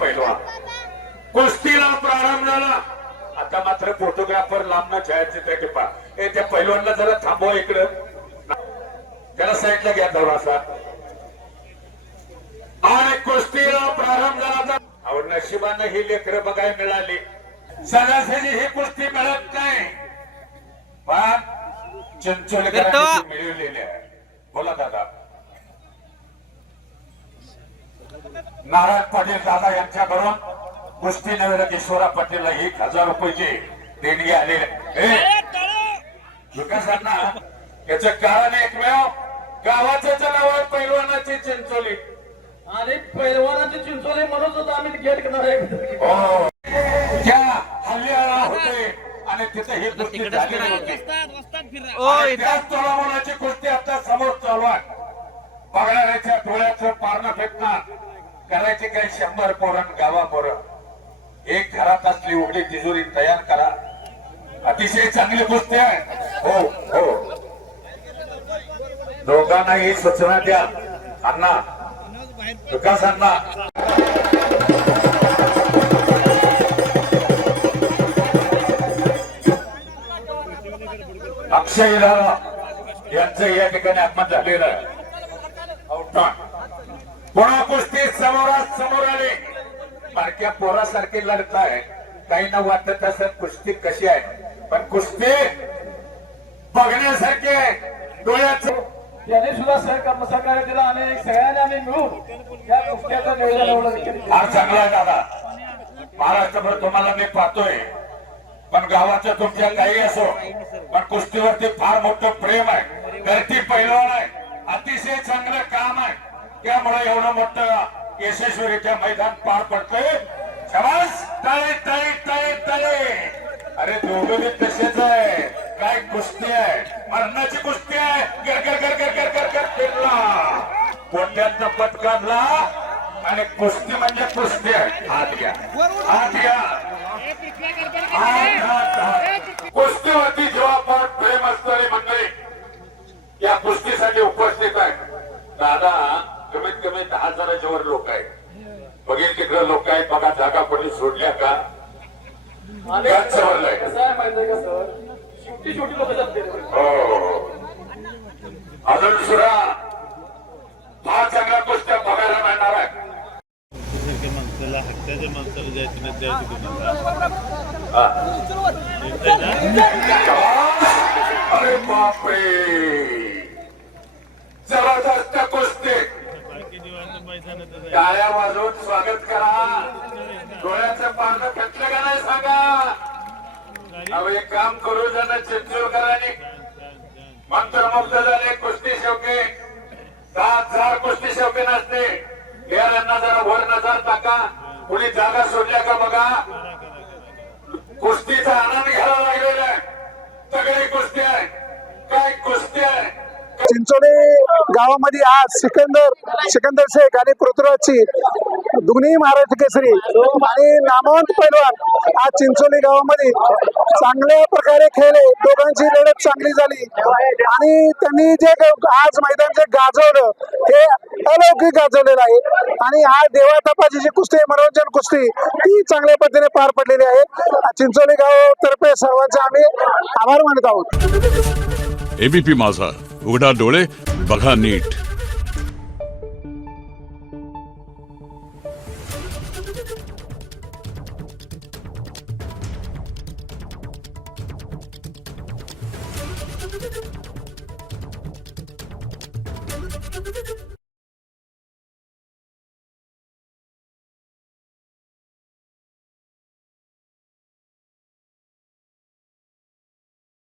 पहिलवान कुस्तीला प्रारंभ झाला. आता मात्र फोटोग्राफर लांबनं छायाचित्र टिपा. त्या पैलवानला जरा थांबवा इकडं, त्याला साईडला घ्या थोडासा. आणि कुस्तीला प्रारंभ झाला. अहो नशिबानं ही लेकरं बघायला मिळाली. सदासरी ही कुस्ती मिळत नाही, पण चिंचोलीकरांनी मिळवलेली आहे. बोला दादा. नारायण पाटील दादा यांच्याकडून कुस्ती नव्हे किशोरा पाटीलला 1000 रुपयाची देणगी आलेली. विकासांना याचं कारण एकमेव गावाचं नाव आहे पैलवानाची चिंचोली. आणि पैलवानाची चिंचोली म्हणून सुद्धा आम्ही गेट करणार आहे. हो, त्या हल्ल्याला होते आणि तिथे ही कुस्ती झालेली होती. त्याच तोडामोडाची कुस्ती आता समोर चालू आहे. बघणाऱ्याच्या डोळ्याचं पारणं फेकणार करायचे काही 100 पोरण गावा पोरण. एक घरात असली उघडी तिजोरी तयार करा. अतिशय चांगली कुस्ती आहे. हो हो, दोघांना ही सूचना द्या. अण्णा विकास अण्णा. अक्षय दादा यांचं या ठिकाणी आत्महत्या झालेलं आहे. पुन्हा कुस्ती समोर आले. बारक्या पोरासारखी लढताय. काही न वाटत असं कुस्ती कशी आहे, पण कुस्ती बघण्यासारखी आहे. डोळ्याचं त्याने सुद्धा सहकार्य दिलं आणि सगळ्यांनी आम्ही मिळून या कुस्त्याचं नियोजन फार चांगला आहे दादा. महाराष्ट्रभर तुम्हाला मी पाहतोय, पण गावाचं तुमच्या काही असो, पण कुस्तीवरती फार मोठं प्रेम आहे. घरटी पैलवान आहे. अतिशय चांगलं काम आहे. त्यामुळे एवढं मोठं यशस्वीरित्या मैदान पार पडतंय. शाबास, टाळे टाळे टाळे टाळे. अरे दोघं तसेच आहे. काय कुस्ती आहे, मरणाची कुस्ती आहे. गर गर गर गर गर गर फिरला, पोट्यातनं पट काढला आणि कुस्ती म्हणजे कुस्ती आहे. हात घ्या, हात घ्या. कुस्तीवरती जेव्हा आपण प्रेम असणारी मंडळी या कुस्तीसाठी उपस्थित आहे. दादा कमीत कमी 10,000च्या वर लोक आहेत. बघेल तिकडे लोक आहेत बघा. जागा कोणी सोडल्या का? कसं आहे माहिती का सर, छोटी लोक जाते. हो, अजून सुद्धा फार चांगल्या कुस्त्या बघायला मिळणार आहे. माणसाला हक्काच्या माणसाला जायचं नाही द्यायचं तुम्हाला. अरे बापरे, जबरदस्त कुस्ती. टाळ्या वाजवून स्वागत करा. डोळ्याचं पारणं फेकलं का नाही सांगा. अहो एक काम करू ज्यांना चिंचोलकरांनी मंत्रमुग्ध झाले. कुस्ती शेवके 10,000 कुस्ती शेवके नसते. यांना जरा वर नजर टाका. कुणी जागा सोडल्या का बघा. कुस्तीचा आनंद घ्यायला लागलेला आहे. सगळी कुस्ती आहे. काय कुस्ती आहे. चिंचोली गावामध्ये आज सिकंदर शेख आणि पृथ्वीराजची दुग्नी महाराष्ट्र केसरी आणि नामवंत पैलवान आज चिंचोली गावामध्ये चांगल्या प्रकारे खेळले. दोघांची लढत चांगली झाली आणि त्यांनी जे आज मैदान जे गाजवलं हे अलौकिक गाजवलेलं आहे. आणि आज देवा तपाची जी कुस्ती मनोरंजन कुस्ती ती चांगल्या पद्धतीने पार पडलेली आहे. चिंचोली गाव तर्फे सर्वांचे आम्ही आभार मानत आहोत. एबीपी माझा, उघडा डोळे बघा नीट. Thank you.